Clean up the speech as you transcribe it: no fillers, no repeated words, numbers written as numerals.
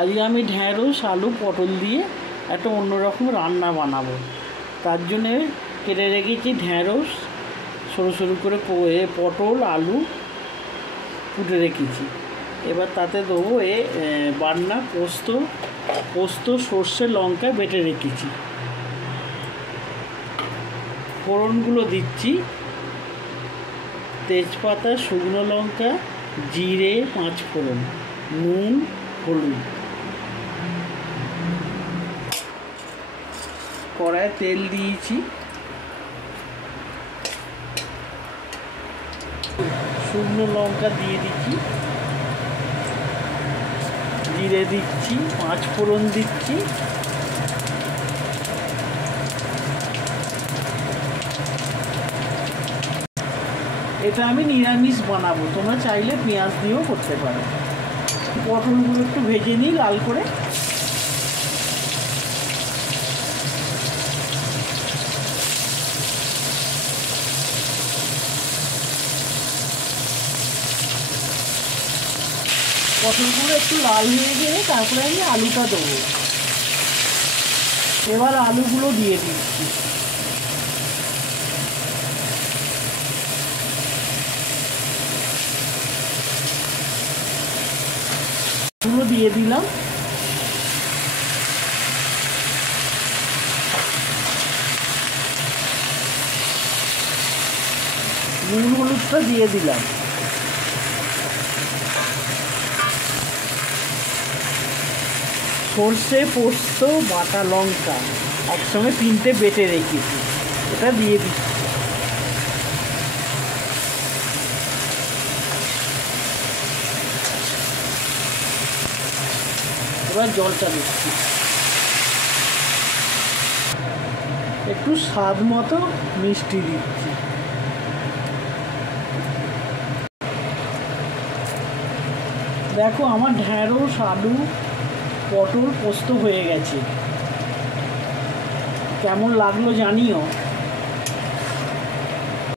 আজকে আমি ঢ্যাঁড়স আলু পটল দিয়ে একটা অন্যরকম রান্না বানাবো। তার জন্যে কেটে রেখেছি ঢ্যাঁড়স, সরু সরু করে পটল আলু কুটে রেখেছি। এবার তাতে দেবো বাটনা পোস্ত সর্ষে লঙ্কা বেটে রেখেছি। ফোড়নগুলো দিচ্ছি তেজপাতা, শুকনো লঙ্কা, জিরে, 5 ফোড়ন, নুন, হলুদ। কড়ায় তেল দিয়েছি, শুকনো লঙ্কা দিয়ে দিচ্ছি, জিরে দিচ্ছি, 5 ফোড়ন দিচ্ছি, এটা আমি নিরামিষ বানাবো, তোমরা চাইলে পেঁয়াজ দিয়েও করতে পারো। পটলগুলো একটু ভেজে নিই লাল করে। পটলগুলো একটু লাল হয়ে গেলে তারপরে আমি আলুটা দেবো। এবার আলুগুলো দিয়ে দিচ্ছি। আলুগুলো দিয়ে দিলাম। নুন হলুদটা দিয়ে দিলাম। সর্ষে পোস্ত বাটা লঙ্কা একসঙ্গে 3টে বেটে রেখেছি, এটা দিয়ে দিচ্ছি। এবার জলটা দিচ্ছি, একটু স্বাদ মতো মিষ্টি দিচ্ছি। দেখো আমার ঢ্যাঁড়স আলু পটল পোস্ত হয়ে গেছে। কেমন লাগলো জানিও।